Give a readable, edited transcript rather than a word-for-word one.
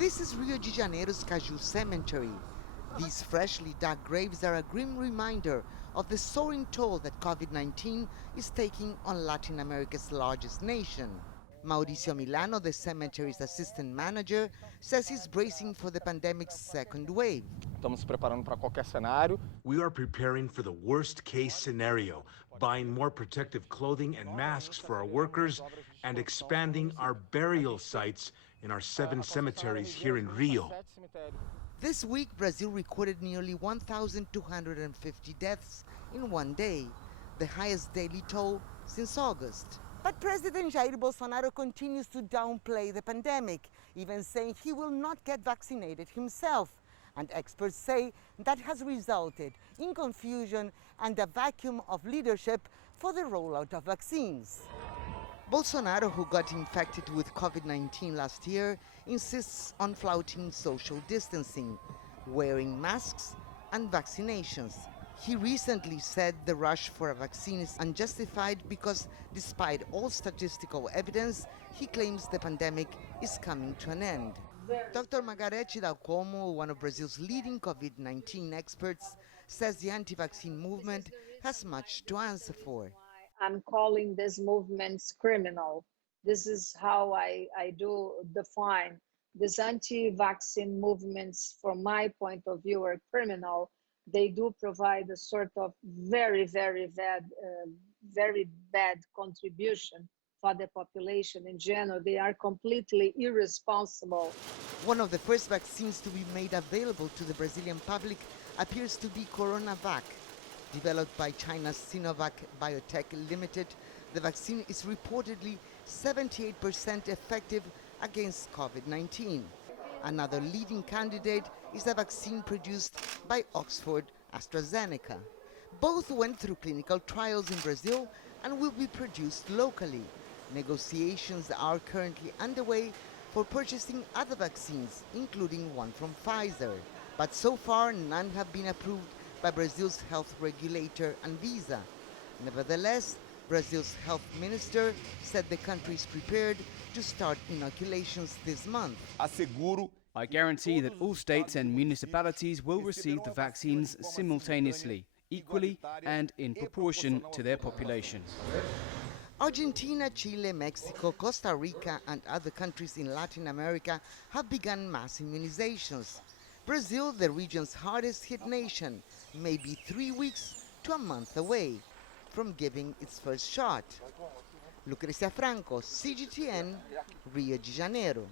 This is Rio de Janeiro's Caju Cemetery. These freshly dug graves are a grim reminder of the soaring toll that COVID-19 is taking on Latin America's largest nation. Mauricio Milano, the cemetery's assistant manager, says he's bracing for the pandemic's second wave. Estamos preparando para qualquer cenário. We are preparing for the worst case scenario, buying more protective clothing and masks for our workers, and expanding our burial sites in our 7 cemeteries here in Rio. This week, Brazil recorded nearly 1,250 deaths in one day, the highest daily toll since August. But President Jair Bolsonaro continues to downplay the pandemic, even saying he will not get vaccinated himself. And experts say that has resulted in confusion and a vacuum of leadership for the rollout of vaccines. Bolsonaro, who got infected with COVID-19 last year, insists on flouting social distancing, wearing masks and vaccinations. He recently said the rush for a vaccine is unjustified because, despite all statistical evidence, he claims the pandemic is coming to an end. Dr. Margarete Dalcomo, one of Brazil's leading COVID-19 experts, says the anti-vaccine movement has much to answer for. I'm calling these movements criminal. This is how I do define these anti-vaccine movements. From my point of view, are criminal. They do provide a sort of very bad contribution for the population in general. They are completely irresponsible. One of the first vaccines to be made available to the Brazilian public appears to be CoronaVac. Developed by China's Sinovac Biotech Limited, the vaccine is reportedly 78% effective against COVID-19. Another leading candidate is a vaccine produced by Oxford AstraZeneca. Both went through clinical trials in Brazil and will be produced locally. Negotiations are currently underway for purchasing other vaccines, including one from Pfizer. But so far, none have been approved by Brazil's health regulator, Anvisa. Nevertheless, Brazil's health minister said the country is prepared to start inoculations this month. I guarantee that all states and municipalities will receive the vaccines simultaneously, equally and in proportion to their populations. Argentina, Chile, Mexico, Costa Rica and other countries in Latin America have begun mass immunizations. Brazil, the region's hardest hit nation, may be 3 weeks to a month away from giving its first shot. Lucecia, Franco, CGTN, Rio de Janeiro.